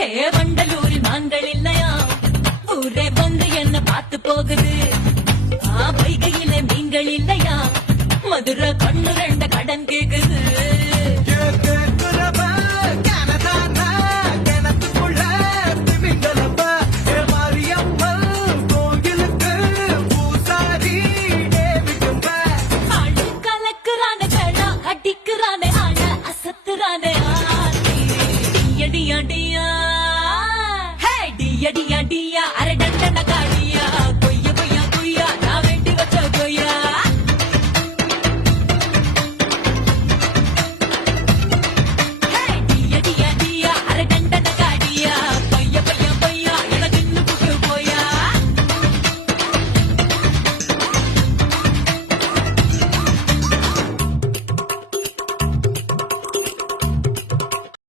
ஹே வண்டலூரில் மான்கள் இல்லையா ஊரே வந்து என்ன பார்த்து போகுது வைகையில மீன்கள் இல்லையா மதுரை கண்ணு ரெண்ட கடன் கேக்குது டியா டியா டியா டியா டியா